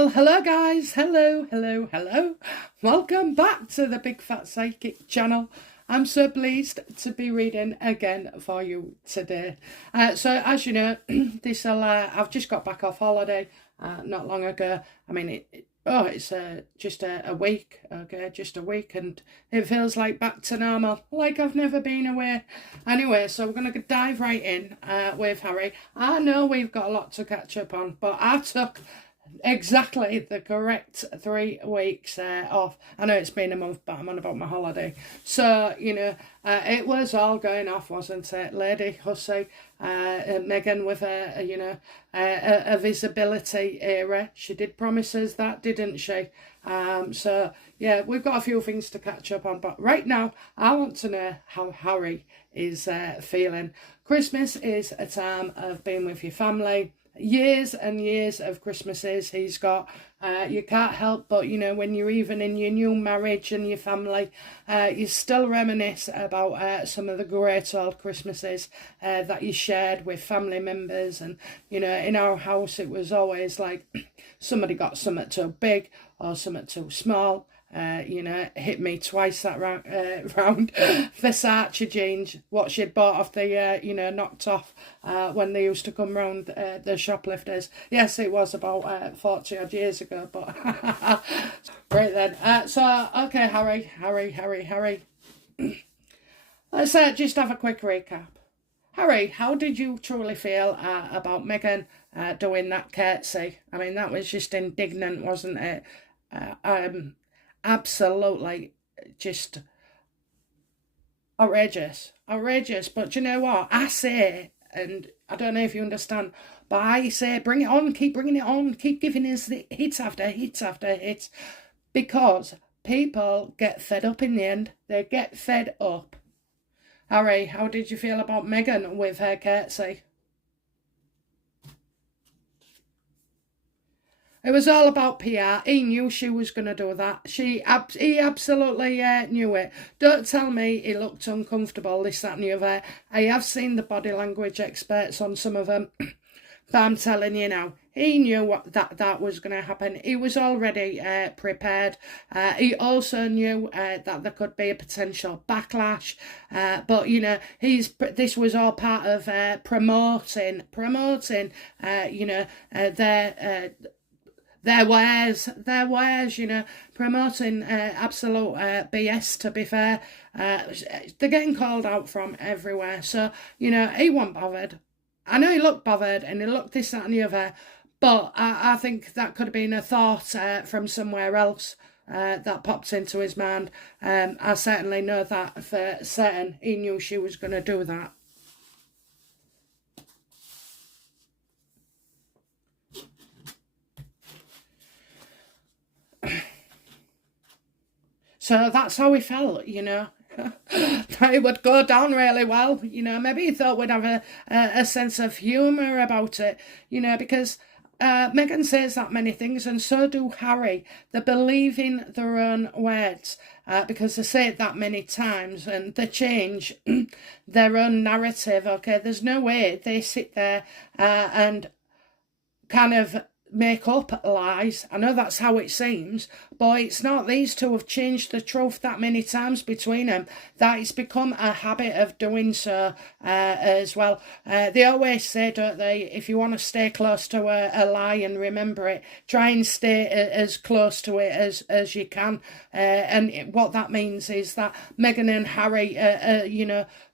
Well, hello guys, hello. Welcome back to the Big Fat Psychic channel. I'm so pleased to be reading again for you today. So as you know, I've just got back off holiday not long ago. I mean, it's just a week, okay, just a week, and it feels like back to normal, like I've never been away. Anyway, so we're going to dive right in with Harry. I know we've got a lot to catch up on, but I took exactly the correct 3 weeks off. I know it's been a month, but I'm on about my holiday. So, it was all going off, wasn't it? Lady Hussey, Meghan with a visibility era. She did promise us that, didn't she? So, yeah, we've got a few things to catch up on. But right now, I want to know how Harry is feeling. Christmas is a time of being with your family. Years and years of Christmases he's got. You can't help but, when you're even in your new marriage and your family, you still reminisce about some of the great old Christmases that you shared with family members. And, in our house, it was always like somebody got something too big or something too small. Hit me twice that round Versace jeans, what she'd bought off the, knocked off when they used to come round, the shoplifters. Yes, it was about 40 odd years ago, but right then. Okay, Harry. Let's just have a quick recap. Harry, how did you truly feel about Meghan doing that curtsy? I mean, that was just indignant, wasn't it? Absolutely just outrageous. But you know what I say, and I don't know if you understand, but I say bring it on, keep bringing it on, keep giving us the hits after hits, because people get fed up in the end. They get fed up. Harry, how did you feel about Meghan with her curtsy? It was all about PR. He knew she was going to do that. He absolutely knew it. Don't tell me he looked uncomfortable, this, that and the other. I have seen the body language experts on some of them. But I'm telling you now, he knew that was going to happen. He was already prepared. He also knew that there could be a potential backlash. But, this was all part of promoting, their wares, promoting absolute BS, to be fair. They're getting called out from everywhere. So, he wasn't bothered. I know he looked bothered and he looked this, that and the other, but I think that could have been a thought from somewhere else that popped into his mind. I certainly know that for certain. He knew she was going to do that. So that's how he felt, that it would go down really well. Maybe he thought we'd have a sense of humour about it, because Meghan says that many things, and so do Harry. They believe in their own words because they say it that many times, and they change their own narrative, okay? There's no way they sit there and kind of make up lies. I know that's how it seems, but it's not. These two have changed the truth that many times between them that it's become a habit of doing so as well. They always say, don't they, if you want to stay close to a lie and remember it, try and stay as close to it as you can. And what that means is that Meghan and Harry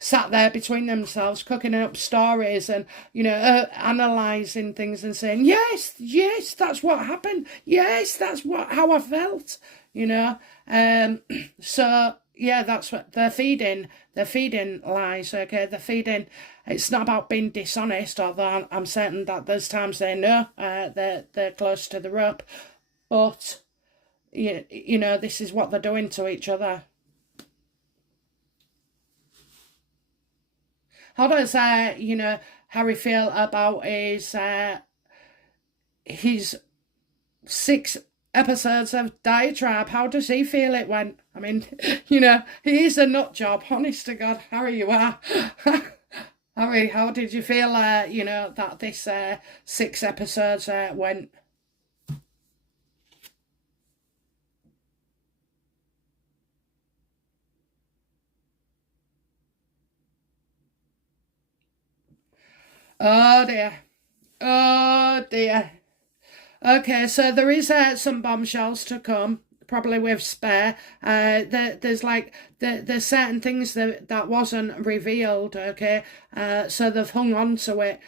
sat there between themselves cooking up stories and analysing things and saying yes, that's what happened, yes, that's how I felt, so yeah, that's what they're feeding lies, okay? They're feeding. It's not about being dishonest, although I'm certain that there's times they know they're close to the rope, but this is what they're doing to each other. How does Harry feel about his 6 episodes of diatribe? How does he feel it went? I mean, he is a nut job, honest to God. Harry, you are. Harry, how did you feel, that this 6 episodes went? Oh dear. Oh dear. Okay, so there is some bombshells to come, probably with Spare. There's like there's certain things that wasn't revealed. Okay, so they've hung on to it.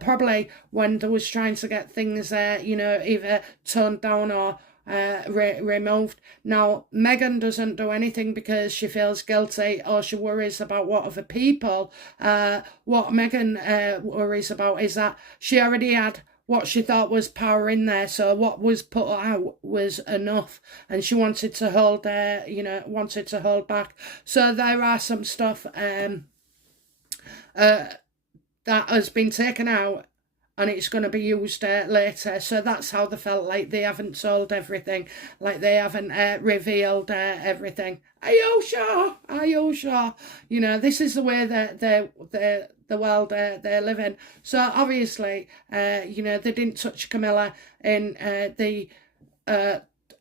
Probably when they was trying to get things, either toned down or removed. Now, Meghan doesn't do anything because she feels guilty or she worries about what other people. What Meghan worries about is that she already had what she thought was power in there, so what was put out was enough, and she wanted to hold wanted to hold back. So there are some stuff uh, that has been taken out and it's going to be used later. So that's how they felt, like they haven't sold everything, like they haven't revealed everything. Are you sure? Are you sure? This is the way that the world they're living. So obviously, they didn't touch Camilla in the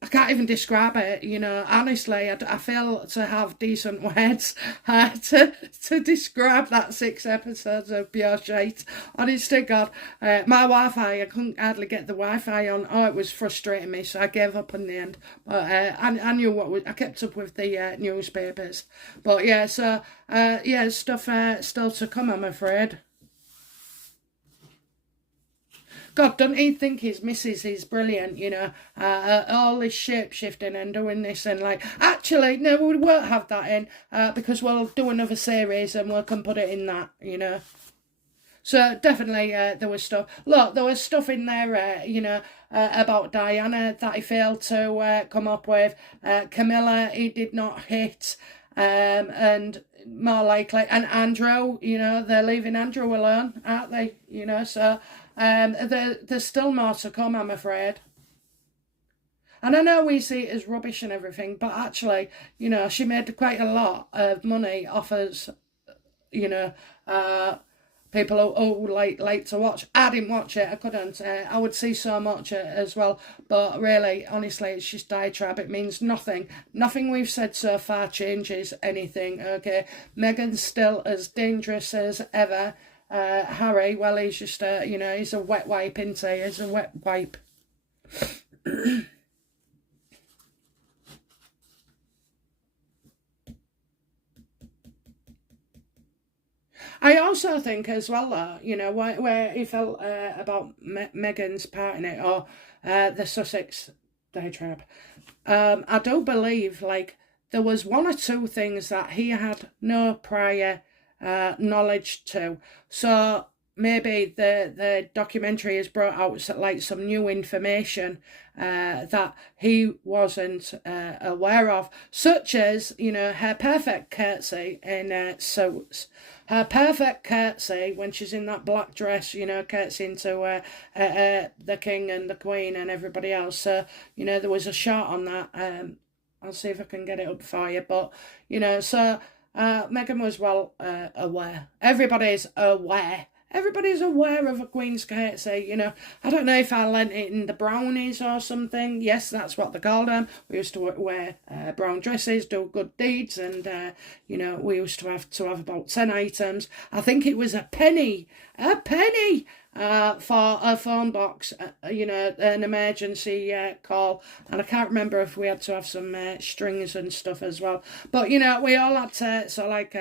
I can't even describe it, honestly. I fail to have decent words to describe that 6 episodes of pure shite. Honest to God, my Wi-Fi, I couldn't hardly get the Wi-Fi on. Oh, it was frustrating me, so I gave up in the end. But I knew I kept up with the newspapers. But yeah, so stuff still to come, I'm afraid. God, don't he think his missus is brilliant, all this shape shifting and doing this and like, actually, no, we won't have that in because we'll do another series and we can put it in that. So definitely there was stuff. Look, there was stuff in there, about Diana that he failed to come up with. Camilla, he did not hit. And more likely, and Andrew, they're leaving Andrew alone, aren't they? So there's still more to come, I'm afraid. And I know we see it as rubbish and everything, but actually, she made quite a lot of money off us, you know, uh, people who like to watch. I didn't watch it, I couldn't. I would see so much as well, but really, honestly, it's just diatribe. It means nothing. Nothing we've said so far changes anything, okay? Meghan's still as dangerous as ever. Harry, well, he's just, he's a wet wipe, isn't he? He's a wet wipe. I also think as well, where he felt about Meghan's part in it, or the Sussex diatribe. I do believe, like, there was one or two things that he had no prior knowledge to. So maybe the documentary has brought out like some new information that he wasn't aware of, such as her perfect curtsy in Suits. Her perfect curtsy when she's in that black dress, curtsying to the king and the queen and everybody else. So there was a shot on that. I'll see if I can get it up for you, but so Meghan was well aware. Everybody's aware. Everybody's aware of a Queen's curtsy, I don't know if I learnt it in the brownies or something. Yes, that's what they called them. We used to wear brown dresses, do good deeds, and, we used to have about 10 items. I think it was a penny for a phone box, an emergency call. And I can't remember if we had to have some strings and stuff as well. But, we all had to, so like,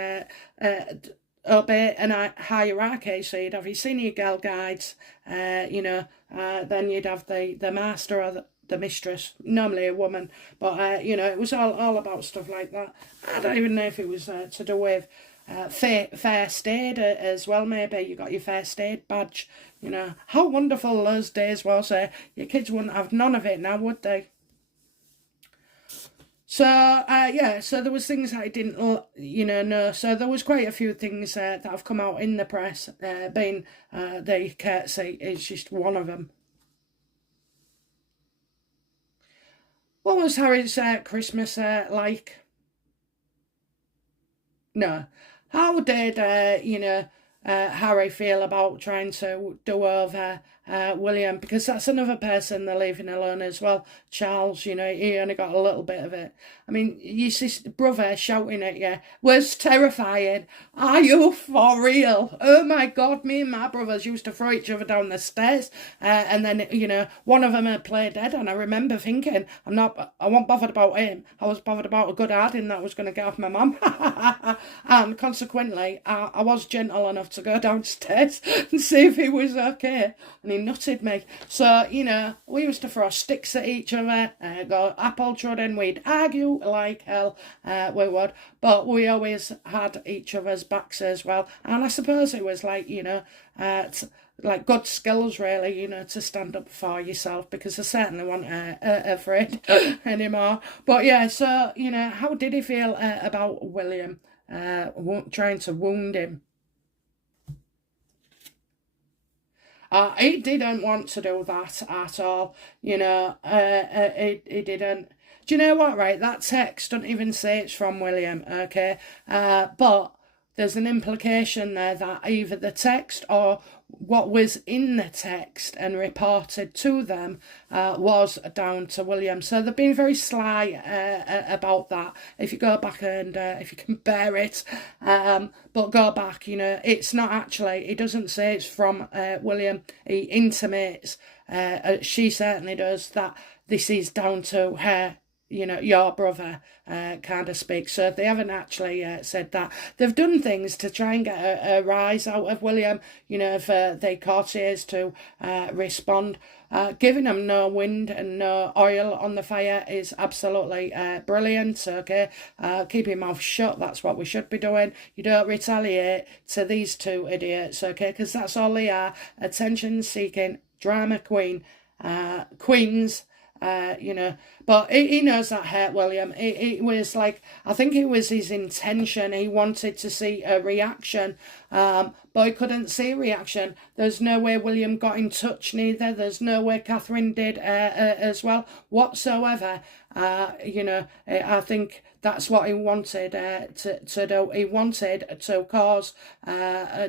obey a hierarchy. So you'd have your senior girl guides, then you'd have the master or the mistress, normally a woman. But, it was all about stuff like that. I don't even know if it was to do with first aid as well, maybe. You got your first aid badge, How wonderful those days was. Your kids wouldn't have none of it now, would they? So so there was things I didn't, know. So there was quite a few things that have come out in the press. Being the curtsy is just one of them. What was Harry's Christmas like? No. How did Harry feel about trying to do over William, because that's another person they're leaving alone as well. Charles, you know, he only got a little bit of it. I mean, your sister, brother shouting at you was terrifying. Are you for real? Oh my God, me and my brothers used to throw each other down the stairs, and then, you know, one of them had played dead, and I remember thinking, I wasn't bothered about him. I was bothered about a good adding that was going to get off my mum. And consequently, I was gentle enough to go downstairs and see if he was okay, and he nutted me. So, you know, we used to throw sticks at each other, go apple treading, we'd argue like hell, we would, but we always had each other's backs as well. And I suppose it was like, you know, like good skills really, you know, to stand up for yourself, because I certainly wasn't afraid anymore. But yeah, so, you know, how did he feel about William trying to wound him? He didn't want to do that at all, you know, he didn't. Do you know what, right? That text doesn't even say it's from William, okay? But there's an implication there that either the text or what was in the text and reported to them was down to William. So they've been very sly about that. If you go back and if you can bear it, but go back, you know, it's not actually, it doesn't say it's from William. He intimates, she certainly does, that this is down to her, you know, your brother, kind of speak. So they haven't actually said that. They've done things to try and get a rise out of William, you know, for the courtiers to respond. Giving them no wind and no oil on the fire is absolutely brilliant, okay? Keep your mouth shut, that's what we should be doing. You don't retaliate to these two idiots, okay? Because that's all they are, attention-seeking drama queens. You know, but he knows that hurt William. It was like, I think it was his intention. He wanted to see a reaction, but he couldn't see a reaction. There's no way William got in touch neither. There's no way Catherine did as well whatsoever. You know, I think that's what he wanted to do. He wanted to cause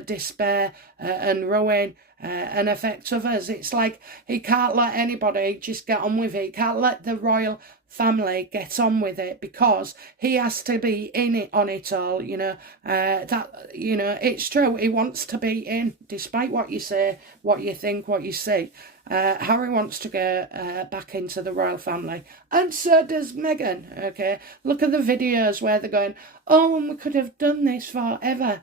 despair and ruin and affect others. It's like he can't let anybody just get on with it. He can't let the royal family get on with it, because he has to be in it on it all, you know. That, you know, it's true, he wants to be in, despite what you say, what you think, what you see. Harry wants to go back into the royal family, and so does Meghan, okay? Look at the videos where they're going, oh, and we could have done this forever.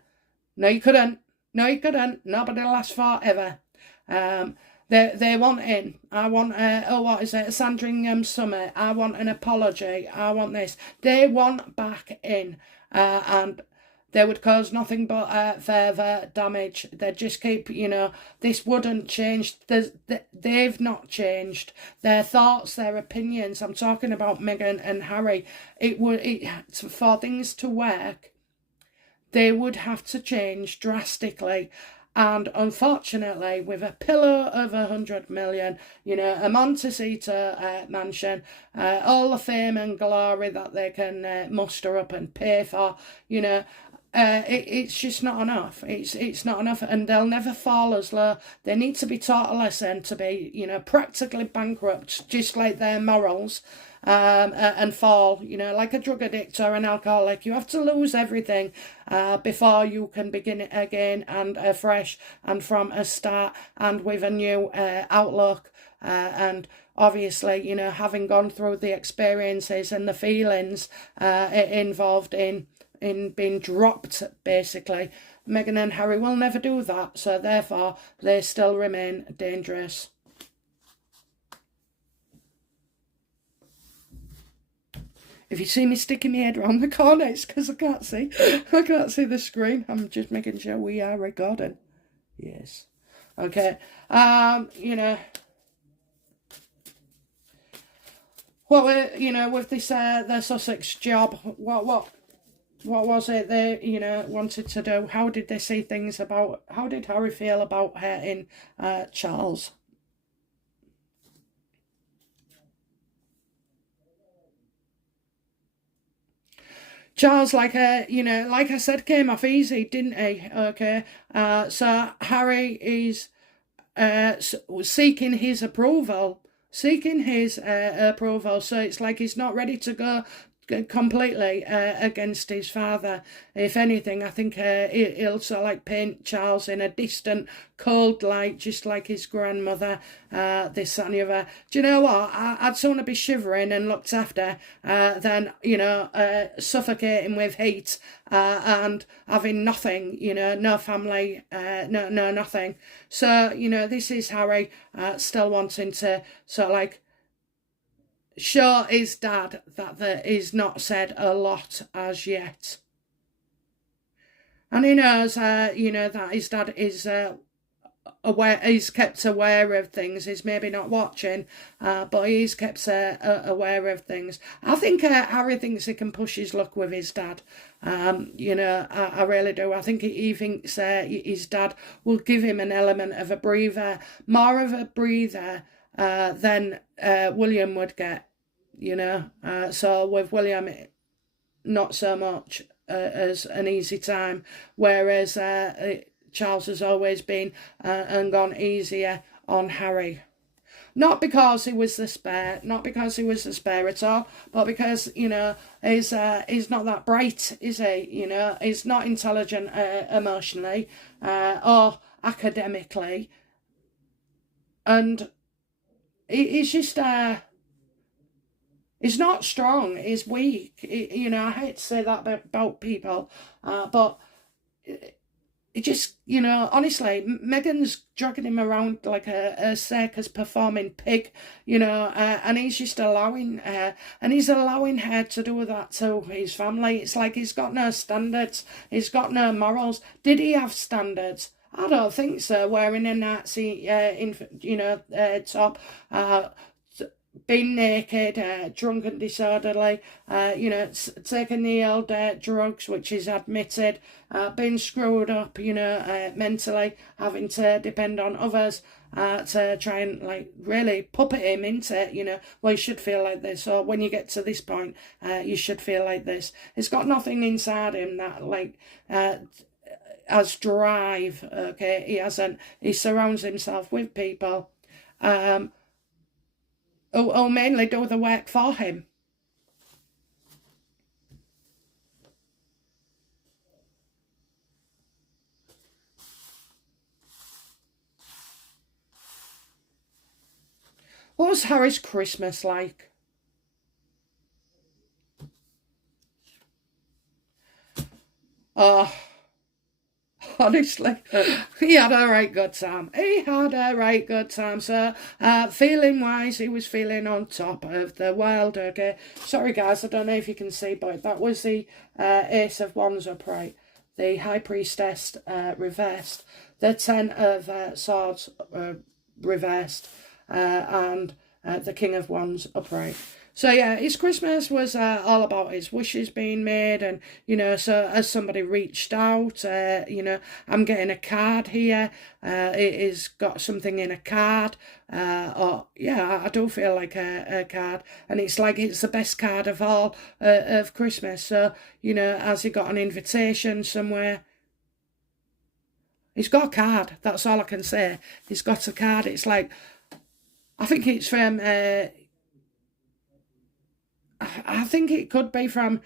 No, you couldn't. No, you couldn't. Nobody lasts forever. They want in. I want what is it? A Sandringham summit. I want an apology. I want this. They want back in, and they would cause nothing but further damage. They'd just keep, you know, this wouldn't change. They've not changed. Their thoughts, their opinions. I'm talking about Meghan and Harry. For things to work, they would have to change drastically. And unfortunately, with a pillow of 100 million, you know, a Montecito mansion, all the fame and glory that they can muster up and pay for, you know, it's just not enough. It's not enough, and they'll never fall as low. They need to be taught a lesson to be, you know, practically bankrupt, just like their morals, and fall, you know, like a drug addict or an alcoholic. You have to lose everything before you can begin it again and afresh and from a start and with a new outlook. And obviously, you know, having gone through the experiences and the feelings involved in being dropped, basically, Meghan and Harry will never do that. So therefore, they still remain dangerous. If you see me sticking my head around the corner, it's because I can't see. I can't see the screen. I'm just making sure we are recording. Yes. Okay. You know. Well, you know, with this the Sussex job, what was it they, you know, wanted to do? How did they see things about? How did Harry feel about hurting Charles? Charles, like like I said, came off easy, didn't he? Okay, so Harry is seeking his approval, So it's like he's not ready to go completely against his father. If anything, I think he'll sort of like paint Charles in a distant, cold light, just like his grandmother, this, that and the other. Do you know what? I'd sooner be shivering and looked after than, suffocating with heat and having nothing, no family, no nothing. So, this is Harry still wanting to sort of like show his dad that there is not said a lot as yet. And he knows, that his dad is aware, he's kept aware of things. He's maybe not watching, but he's kept aware of things. I think Harry thinks he can push his luck with his dad. I really do. I think he thinks his dad will give him an element of a breather, more of a breather than William would get, so with William, not so much as an easy time, whereas Charles has always been and gone easier on Harry. Not because he was the spare, at all, but because, he's not that bright, is he? He's not intelligent emotionally or academically. And he's just, he's not strong, he's weak. I hate to say that about people, but it just, honestly, Meghan's dragging him around like a circus performing pig, and he's just allowing her, to do that to his family. It's like he's got no standards, he's got no morals. Did he have standards? I don't think so. Wearing a Nazi, top, being naked, drunk and disorderly, taking the old drugs, which is admitted, being screwed up, mentally, having to depend on others to try and really puppet him into, well, you should feel like this, or when you get to this point, you should feel like this. He's got nothing inside him that has drive. Okay, he hasn't. He surrounds himself with people who mainly do the work for him. What was Harry's Christmas like? Oh, honestly, he had a right good time. So, feeling wise, he was feeling on top of the world, okay? Sorry, guys, I don't know if you can see, but that was the Ace of Wands upright, the High Priestess reversed, the Ten of Swords reversed, and the King of Wands upright. So yeah, his Christmas was all about his wishes being made, and so as somebody reached out, I'm getting a card here. It's got something in a card, or yeah, I do feel like a card, and it's like it's the best card of all of Christmas. So has he got an invitation somewhere? He's got a card. That's all I can say. He's got a card. It's like, I think it's from. I think it could be from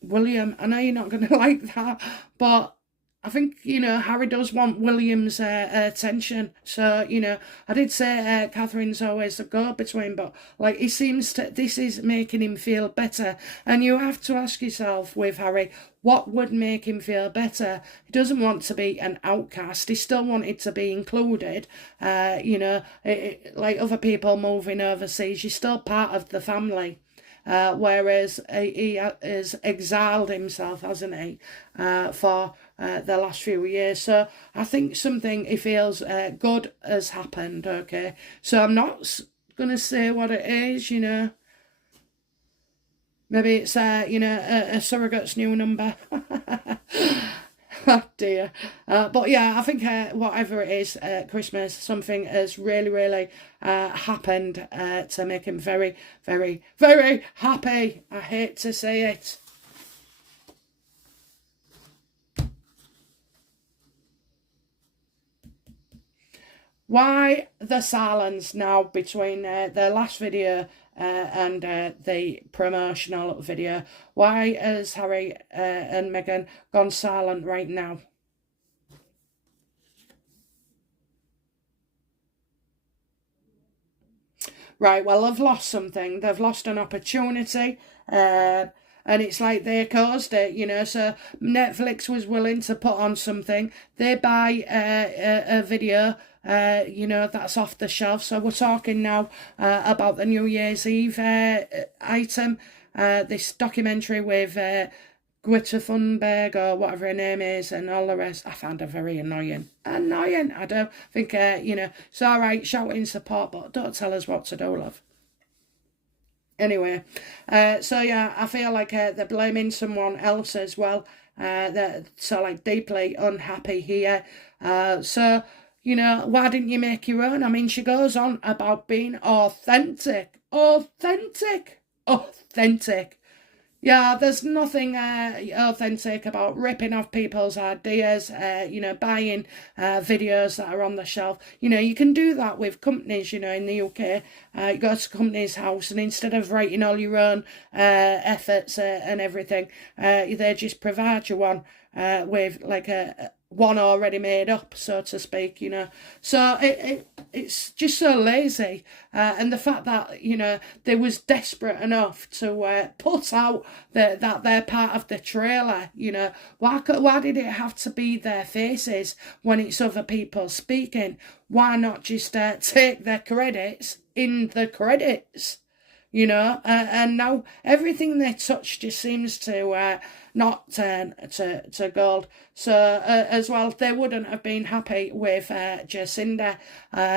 William. I know you're not going to like that, but I think, Harry does want William's attention. So, I did say Catherine's always the go-between, but, he seems to, this is making him feel better. And you have to ask yourself with Harry, what would make him feel better? He doesn't want to be an outcast. He still wanted to be included. Like other people moving overseas, you're still part of the family. Whereas he has exiled himself, hasn't he, for the last few years. So I think something he feels good has happened, okay? So I'm not going to say what it is, Maybe it's, a surrogate's new number. Oh dear. But yeah, I think whatever it is, Christmas, something has really, really happened to make him very, very, very happy. I hate to say it. Why the silence now between the last video and the promotional video? Why has Harry and Meghan gone silent right now? Right, well, they've lost something. They've lost an opportunity. And it's like they caused it, you know. So Netflix was willing to put on something. They buy a video, you know, that's off the shelf. So we're talking now about the New Year's Eve item, this documentary with Greta Thunberg or whatever her name is and all the rest. I found her very annoying. Annoying. I don't think, you know, it's all right shouting support, but don't tell us what to do, love. Anyway, so yeah, I feel like they're blaming someone else as well. They're so like deeply unhappy here. So, you know, why didn't you make your own? I mean, she goes on about being authentic. Authentic. Authentic. Yeah, there's nothing authentic about ripping off people's ideas, you know, buying videos that are on the shelf. You know, you can do that with companies, you know, in the UK. You go to a company's house and instead of writing all your own efforts and everything, they just provide you one with like a one already made up, so to speak, you know. So it's just so lazy. And the fact that, you know, they was desperate enough to put out that they're part of the trailer, you know. Why did it have to be their faces when it's other people speaking? Why not just take their credits in the credits? You know, and now everything they touch just seems to not turn to gold. So as well, they wouldn't have been happy with Jacinda,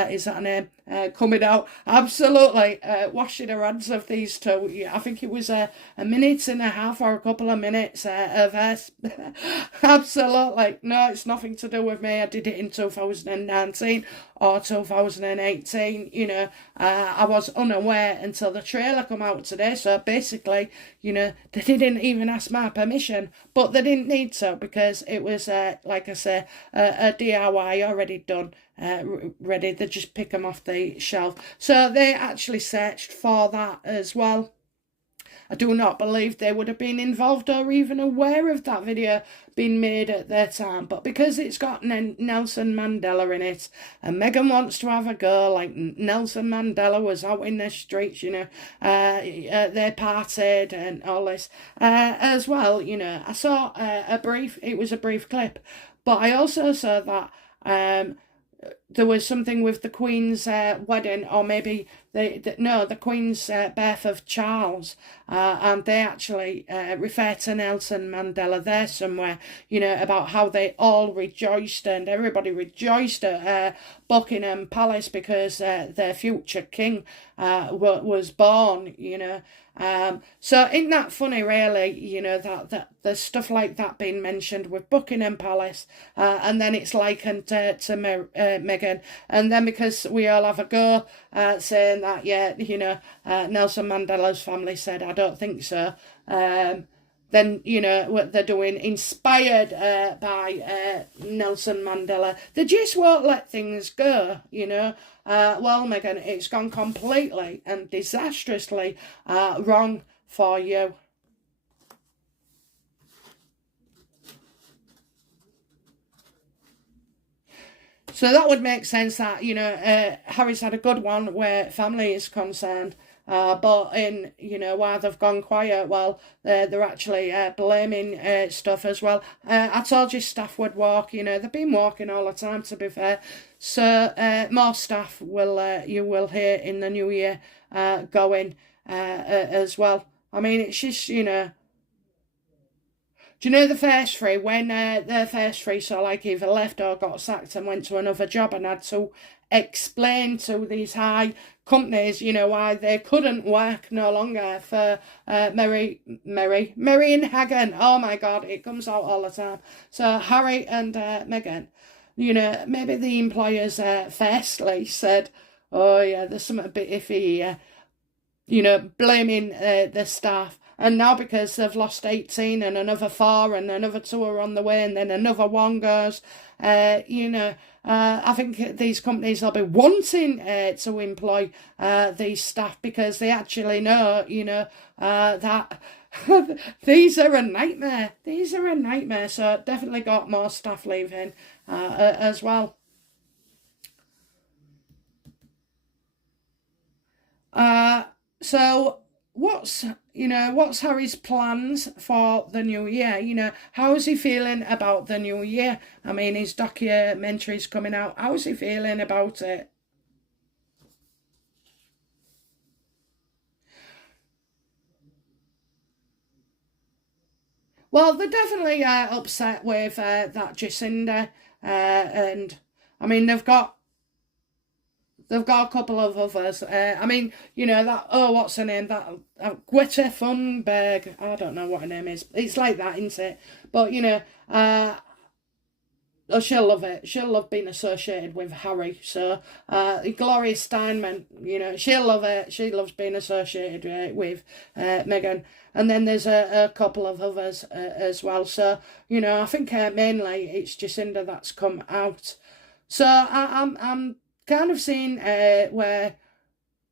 is that her name, coming out absolutely washing her hands of these two. I think it was a minute and a half or a couple of minutes of her. Absolutely, no, it's nothing to do with me. I did it in 2019 or 2018. You know, I was unaware until the trailer come out today. So basically, you know, they didn't even ask my permission, but they didn't need to because it was, like I say, a DIY already done, ready. They just pick them off the shelf. So they actually searched for that as well. I do not believe they would have been involved or even aware of that video being made at their time. But because it's got Nelson Mandela in it, and Meghan wants to have a go, like Nelson Mandela was out in the streets, you know, they partied and all this as well. You know, I saw it was a brief clip, but I also saw that there was something with the Queen's wedding, or maybe the Queen's birth of Charles, and they actually refer to Nelson Mandela there somewhere, you know, about how they all rejoiced and everybody rejoiced at Buckingham Palace because their future king was born, you know. So isn't that funny, really, you know, that there's stuff like that being mentioned with Buckingham Palace, and then it's likened to Meghan, and then because we all have a go saying that, yeah, you know, Nelson Mandela's family said, I don't think so, then, you know, what they're doing, inspired by Nelson Mandela. They just won't let things go, you know. Well, Meghan, it's gone completely and disastrously wrong for you. So that would make sense that, you know, Harry's had a good one where family is concerned. But in, you know, why they've gone quiet, well, they're actually blaming stuff as well. I told you staff would walk, you know, they've been walking all the time, to be fair. So more staff you will hear in the new year going as well. I mean, it's just, you know, do you know the first three? When the first three, so like either left or got sacked and went to another job and had to explain to these high companies, you know, why they couldn't work no longer for Mary and Hagan. Oh my God, it comes out all the time. So Harry and Meghan, you know, maybe the employers firstly said, oh yeah, there's something a bit iffy here, you know, blaming the staff. and now because they've lost 18 and another 4 and another 2 are on the way and then another 1 goes, I think these companies will be wanting to employ these staff because they actually know, that these are a nightmare. These are a nightmare. So definitely got more staff leaving as well. So what's Harry's plans for the new year? How is he feeling about the new year? I mean, his documentary's coming out. How's he feeling about it? Well, they're definitely upset with that Jacinda, and I mean they've got a couple of others. I mean, that, what's her name? That Greta Thunberg. I don't know what her name is. It's like that, isn't it? But, oh, she'll love it. She'll love being associated with Harry. So, Gloria Steinman, she'll love it. She loves being associated with Meghan. And then there's a couple of others as well. So, I think mainly it's Jacinda that's come out. So, I'm kind of seen where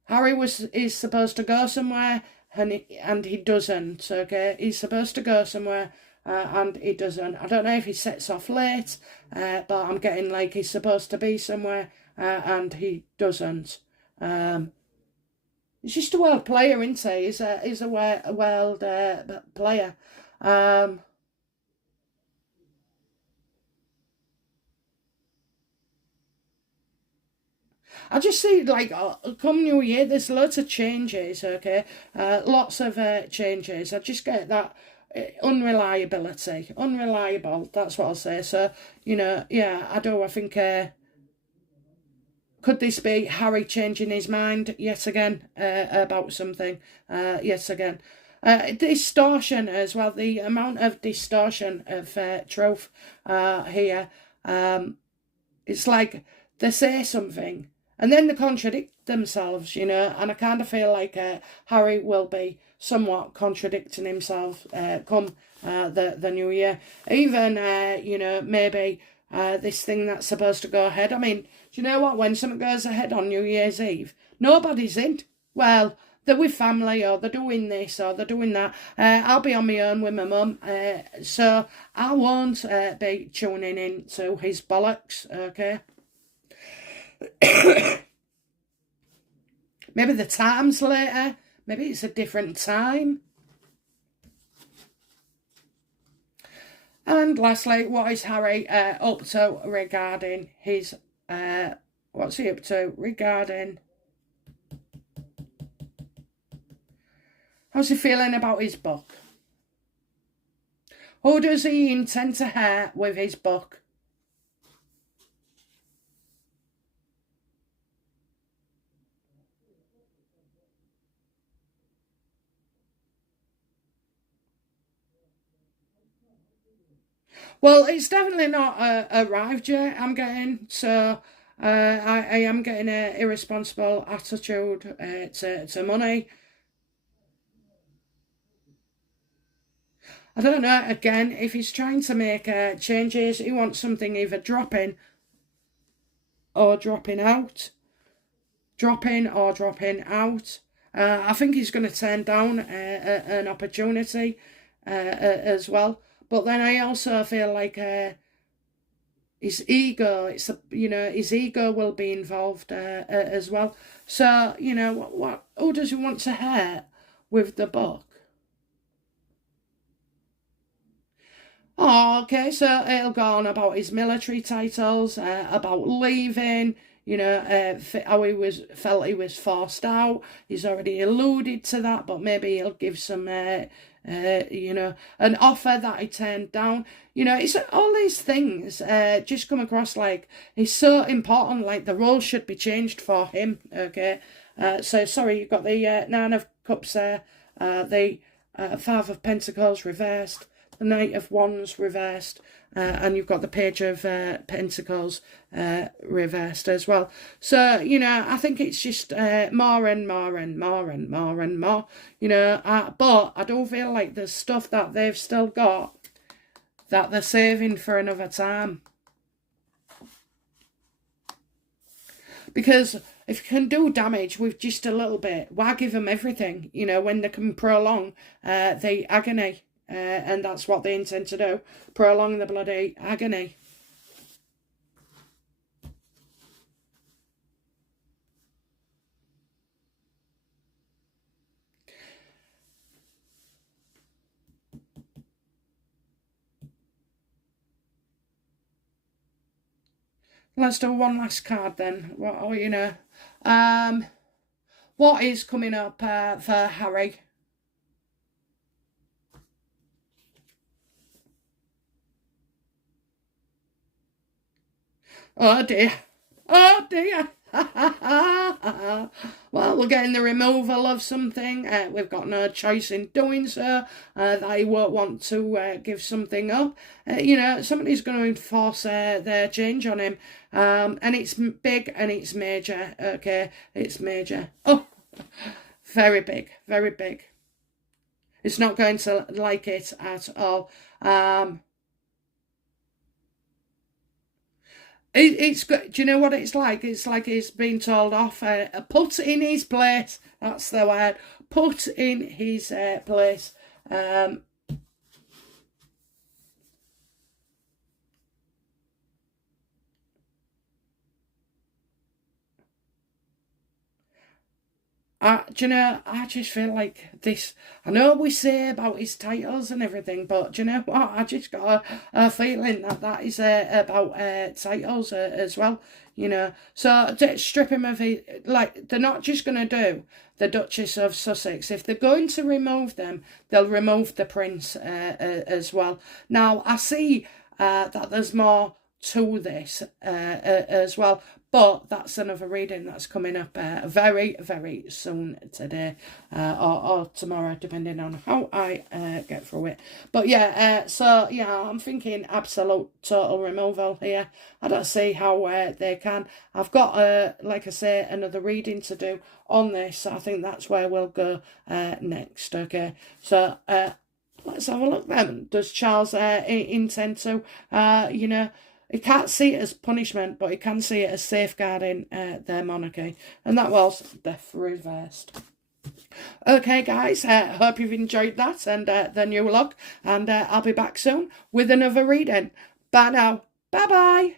Harry is supposed to go somewhere and he doesn't. Okay, he's supposed to go somewhere and he doesn't. I don't know if he sets off late, but I'm getting like he's supposed to be somewhere and he doesn't. He's just a world player, isn't he? He's a world player. I just see like come New Year, there's loads of changes. Okay, lots of changes. I just get that unreliability, unreliable. That's what I'll say. So yeah, I do. I think could this be Harry changing his mind yet again about something? Yet again. Distortion as well, the amount of distortion of truth here. It's like they say something and then they contradict themselves, and I kind of feel like Harry will be somewhat contradicting himself come the new year. Even, maybe this thing that's supposed to go ahead. I mean, do you know what? When something goes ahead on New Year's Eve, nobody's in. Well, they're with family or they're doing this or they're doing that. I'll be on my own with my mum. So I won't be tuning in to his bollocks, okay? Maybe the time's later. Maybe it's a different time. And lastly, what is Harry up to regarding his... what's he up to regarding... How's he feeling about his book? Who does he intend to hurt with his book? Well, it's definitely not arrived yet, I'm getting. So I am getting an irresponsible attitude to money. I don't know, again, if he's trying to make changes, he wants something either dropping or dropping out. Dropping or dropping out. I think he's going to turn down an opportunity as well. But then I also feel like his ego, his ego will be involved as well. So, who does he want to hurt with the book? Oh, okay, so it'll go on about his military titles, about leaving, how felt he was forced out. He's already alluded to that, but maybe he'll give some, an offer that he turned down. It's all these things just come across like he's so important, like the role should be changed for him, okay? So, sorry, you've got the Nine of Cups there, the Five of Pentacles reversed, the Knight of Wands reversed, and you've got the Page of Pentacles reversed as well. So, you know, I think it's just more and more and more and more and more, you know, but I don't feel like there's stuff that they've still got that they're saving for another time. Because if you can do damage with just a little bit, why give them everything, you know, when they can prolong the agony? And that's what they intend to do, prolong the bloody agony. Let's do one last card then. What, you know, what is coming up for Harry? Oh dear. Oh dear. Well, we're getting the removal of something. We've got no choice in doing so. They won't want to give something up. You know, somebody's going to enforce their change on him. And it's big and it's major. Okay, it's major. Oh, very big, very big. It's not going to like it at all. It's good. Do you know what it's like? It's like he's been told off. Put in his place. That's the word. Put in his place. Do you know, I just feel like this. I know we say about his titles and everything, but do you know what? I just got a feeling that is about titles as well, you know. So to strip him of his, like, they're not just going to do the Duchess of Sussex. If they're going to remove them, they'll remove the Prince as well. Now, I see that there's more to this as well, but that's another reading that's coming up very, very soon today or tomorrow, depending on how I get through it. But yeah, so yeah, I'm thinking absolute total removal here. I don't see how they can. I've got, like I say, another reading to do on this. So I think that's where we'll go next. Okay, so let's have a look then. Does Charles intend to, you know, he can't see it as punishment, but he can see it as safeguarding their monarchy. And that was Death Reversed. Okay, guys, hope you've enjoyed that and the new look. And I'll be back soon with another reading. Bye now. Bye-bye.